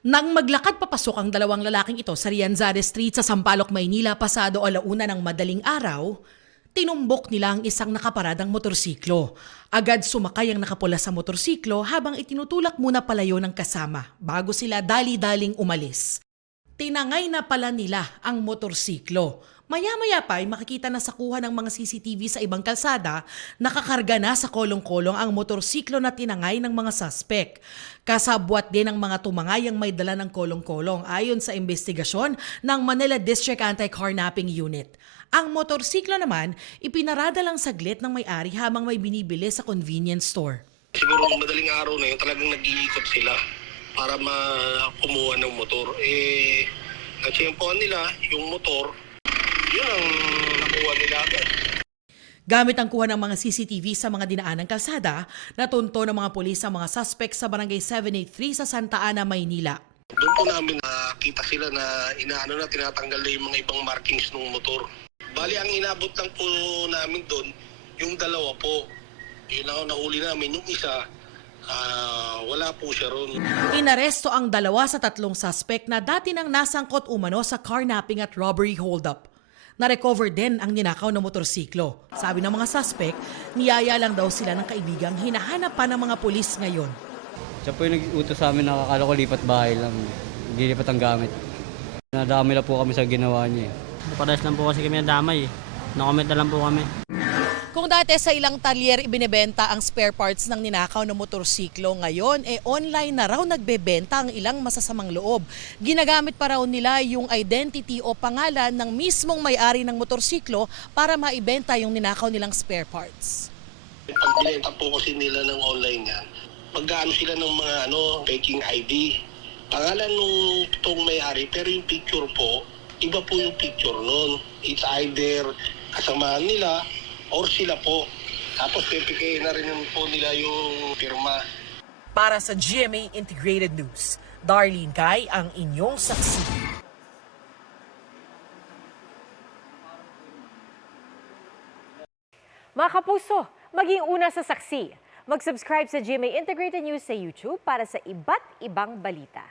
Nang maglakad papasok ang dalawang lalaking ito sa Rianzares Street sa Sampaloc, Maynila pasado 1:00 ng madaling araw, tinumbok nila ang isang nakaparadang motorsiklo. Agad sumakay ang nakapula sa motorsiklo habang itinutulak muna palayo ng kasama bago sila dali-daling umalis. Tinangay na pala nila ang motorsiklo. Maya-maya pa ay makikita na sa kuha ng mga CCTV sa ibang kalsada, nakakarga na sa kolong-kolong ang motorsiklo na tinangay ng mga suspek. Kasabwat din ang mga tumangay ang may dala ng kolong-kolong ayon sa investigasyon ng Manila District Anti-Carnapping Unit. Ang motorsiklo naman, ipinarada lang saglit ng may-ari habang may binibili sa convenience store. Siguro madaling araw na yun, talagang nag-iikot sila para kumuha ng motor. Natsyempohan nila yung motor, yun ang nakuha nila agad. Gamit ang kuha ng mga CCTV sa mga dinaanang kalsada, natunto ng mga pulis ang mga suspect sa Barangay 783 sa Santa Ana, Maynila. Doon po namin nakita sila na tinatanggal na yung mga ibang markings ng motor. Bali, ang inabot lang po namin doon, yung dalawa po. Yun ang nahuli namin. Yung isa, wala po siya ron. Inaresto ang 2 sa 3 suspect na dati nang nasangkot umano sa carnapping at robbery holdup. Na-recover din ang ninakaw na motorsiklo. Sabi ng mga suspect, niyaya lang daw sila ng kaibigang hinahanap pa ng mga pulis ngayon. Siya po yung nag-utos sa amin na akala ko lipat bahay lang. Hindi lipat ang gamit. Nadami na po kami sa ginawa niya. Pares lang po kasi kami nadamay. Nakomment na lang po kami. Kung dati sa ilang talyer ibinebenta ang spare parts ng ninakaw na motorsiklo, ngayon online na raw nagbebenta ang ilang masasamang loob. Ginagamit pa raw nila yung identity o pangalan ng mismong may-ari ng motorsiklo para maibenta yung ninakaw nilang spare parts. Pag binenta po kasi nila ng online yan, pag-ano sila ng mga faking ID. Pangalan nung totoong may-ari pero yung picture po, iba po yung picture nun. It's either kasamahan nila or sila po. Tapos pipikain na rin po nila yung firma. Para sa GMA Integrated News, Darlene Kai ang inyong saksi. Mga kapuso, maging una sa saksi. Mag-subscribe sa GMA Integrated News sa YouTube para sa iba't ibang balita.